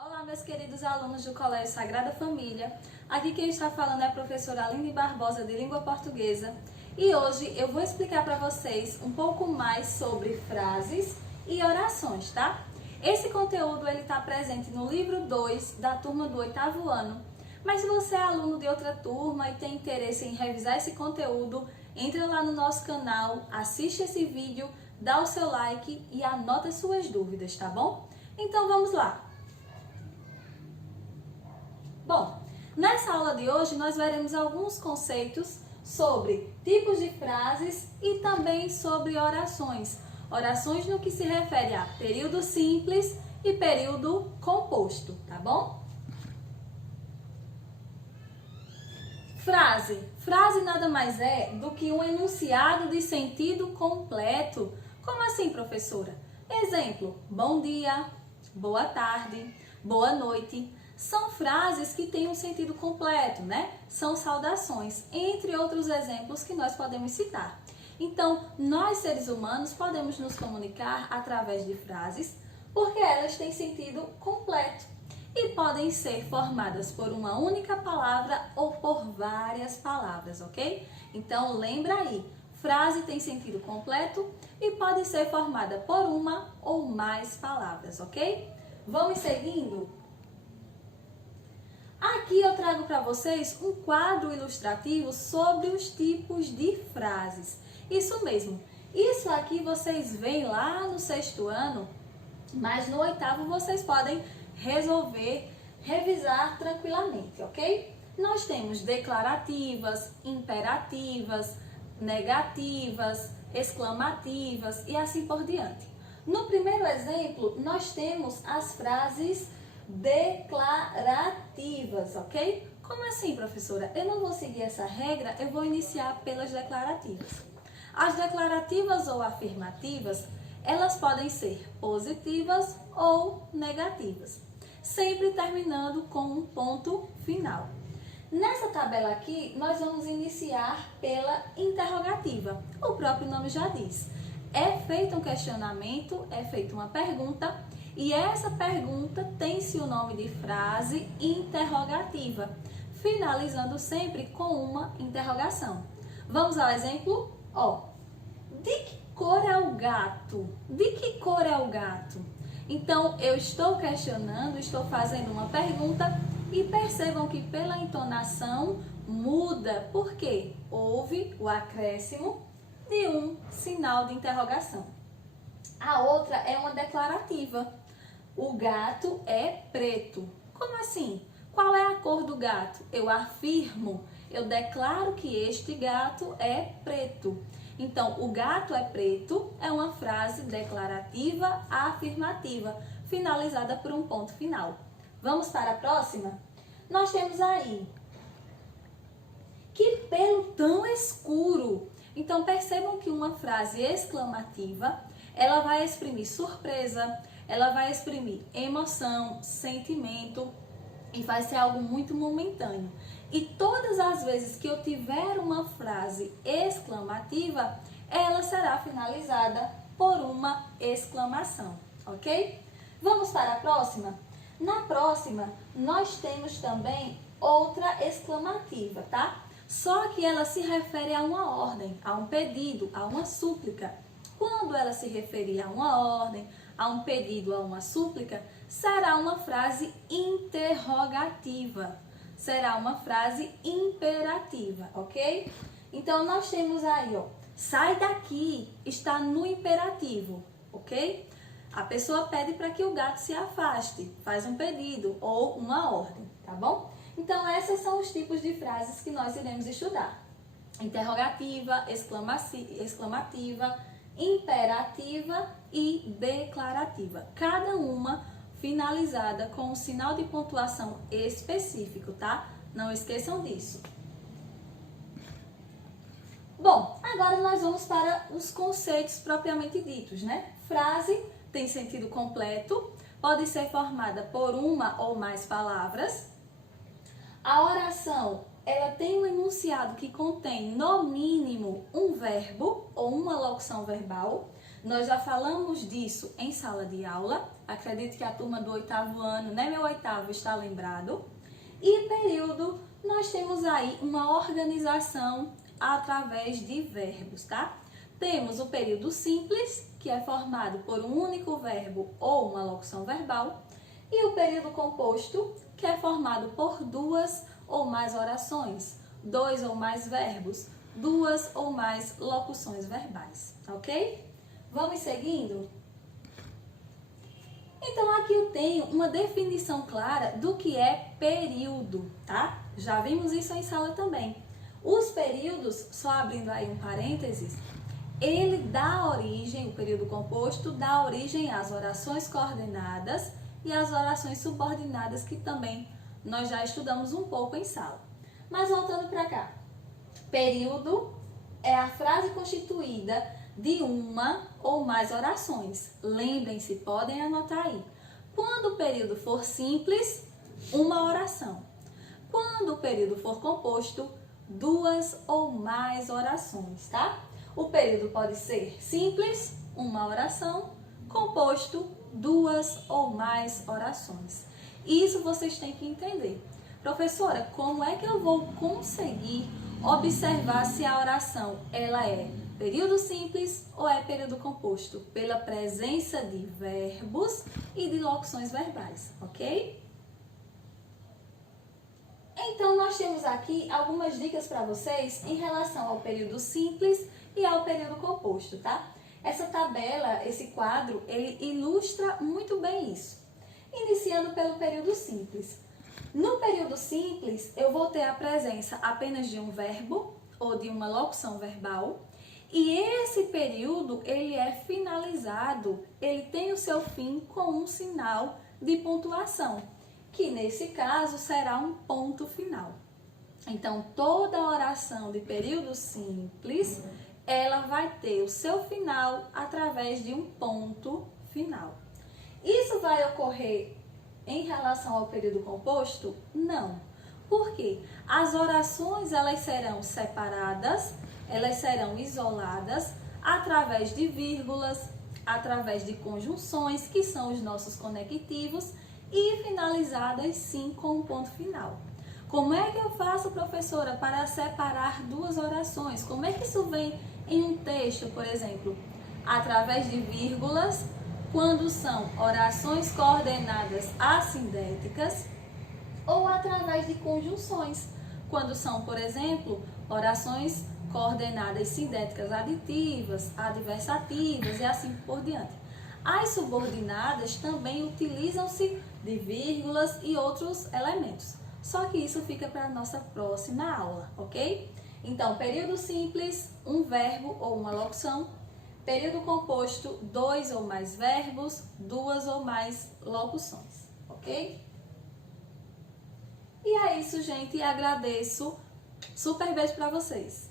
Olá, meus queridos alunos do Colégio Sagrada Família. Aqui quem está falando é a professora Aline Barbosa de Língua Portuguesa. E hoje eu vou explicar para vocês um pouco mais sobre frases e orações, tá? Esse conteúdo ele está presente no livro 2 da turma do 8º ano. Mas se você é aluno de outra turma e tem interesse em revisar esse conteúdo, entra lá no nosso canal, assiste esse vídeo, dá o seu like e anota suas dúvidas, tá bom? Então vamos lá! Bom, nessa aula de hoje nós veremos alguns conceitos sobre tipos de frases e também sobre orações. Orações no que se refere a período simples e período composto, tá bom? Frase. Frase nada mais é do que um enunciado de sentido completo. Como assim, professora? Exemplo, bom dia, boa tarde, boa noite. São frases que têm um sentido completo, né? São saudações, entre outros exemplos que nós podemos citar. Então, nós seres humanos podemos nos comunicar através de frases porque elas têm sentido completo e podem ser formadas por uma única palavra ou por várias palavras, ok? Então, lembra aí, frase tem sentido completo e pode ser formada por uma ou mais palavras, ok? Vamos seguindo? Aqui eu trago para vocês um quadro ilustrativo sobre os tipos de frases. Isso mesmo, isso aqui vocês veem lá no 6º ano, mas no 8º vocês podem revisar tranquilamente, ok? Nós temos declarativas, imperativas, negativas, exclamativas e assim por diante. No primeiro exemplo, nós temos as frases declarativas, ok? Como assim, professora? Eu não vou seguir essa regra, eu vou iniciar pelas declarativas. As declarativas ou afirmativas, elas podem ser positivas ou negativas, sempre terminando com um ponto final. Nessa tabela aqui, nós vamos iniciar pela interrogativa. O próprio nome já diz. É feito um questionamento, é feita uma pergunta, e essa pergunta tem-se o nome de frase interrogativa, finalizando sempre com uma interrogação. Vamos ao exemplo? De que cor é o gato? De que cor é o gato? Então, eu estou questionando, estou fazendo uma pergunta e percebam que pela entonação muda, porque houve o acréscimo de um sinal de interrogação. A outra é uma declarativa. O gato é preto. Como assim? Qual é a cor do gato? Eu afirmo, eu declaro que este gato é preto. Então, o gato é preto é uma frase declarativa afirmativa, finalizada por um ponto final. Vamos para a próxima? Nós temos aí, que pelo tão escuro. Então, percebam que uma frase exclamativa, ela vai exprimir surpresa, ela vai exprimir emoção, sentimento e vai ser algo muito momentâneo. E todas as vezes que eu tiver uma frase exclamativa, ela será finalizada por uma exclamação, ok? Vamos para a próxima? Na próxima, nós temos também outra exclamativa, tá? Só que ela se refere a uma ordem, a um pedido, a uma súplica. Quando ela se referir a uma ordem, a um pedido, a uma súplica, será uma frase interrogativa. Será uma frase imperativa, ok? Então, nós temos aí, sai daqui, está no imperativo, ok? A pessoa pede para que o gato se afaste, faz um pedido ou uma ordem, tá bom? Então, esses são os tipos de frases que nós iremos estudar. Interrogativa, exclamativa, imperativa e declarativa. Cada uma finalizada com um sinal de pontuação específico, tá? Não esqueçam disso. Bom, agora nós vamos para os conceitos propriamente ditos, né? Frase tem sentido completo, pode ser formada por uma ou mais palavras. A oração, ela tem um enunciado que contém, no mínimo, um verbo ou uma locução verbal. Nós já falamos disso em sala de aula. Acredito que a turma do 8º ano, né, meu 8º, está lembrado. E período, nós temos aí uma organização através de verbos, tá? Temos o período simples, que é formado por um único verbo ou uma locução verbal, e o período composto, que é formado por duas ou mais orações, dois ou mais verbos, duas ou mais locuções verbais, ok? Vamos seguindo? Então, aqui eu tenho uma definição clara do que é período, tá? Já vimos isso em sala também. Os períodos, só abrindo aí um parênteses, ele dá origem, o período composto, dá origem às orações coordenadas e às orações subordinadas, que também nós já estudamos um pouco em sala. Mas voltando para cá, período é a frase constituída de uma ou mais orações. Lembrem-se, podem anotar aí. Quando o período for simples, uma oração. Quando o período for composto, duas ou mais orações, tá? O período pode ser simples, uma oração, composto, duas ou mais orações. Isso vocês têm que entender. Professora, como é que eu vou conseguir observar se a oração ela é período simples ou é período composto? Pela presença de verbos e de locuções verbais, ok? Então, nós temos aqui algumas dicas para vocês em relação ao período simples e ao período composto, tá? Essa tabela, esse quadro, ele ilustra muito bem isso. Iniciando pelo período simples. No período simples, eu vou ter a presença apenas de um verbo ou de uma locução verbal. E esse período, ele é finalizado, ele tem o seu fim com um sinal de pontuação, que nesse caso será um ponto final. Então, toda oração de período simples, ela vai ter o seu final através de um ponto final. Isso vai ocorrer em relação ao período composto? Não. Por quê? As orações, elas serão separadas, elas serão isoladas através de vírgulas, através de conjunções, que são os nossos conectivos, e finalizadas sim com um ponto final. Como é que eu faço, professora, para separar duas orações? Como é que isso vem em um texto, por exemplo? Através de vírgulas, quando são orações coordenadas assindéticas, ou através de conjunções, quando são, por exemplo, orações coordenadas sindéticas aditivas, adversativas e assim por diante. As subordinadas também utilizam-se de vírgulas e outros elementos. Só que isso fica para a nossa próxima aula, ok? Então, período simples, um verbo ou uma locução. Período composto, dois ou mais verbos, duas ou mais locuções, ok? E é isso, gente. E agradeço. Super beijo para vocês.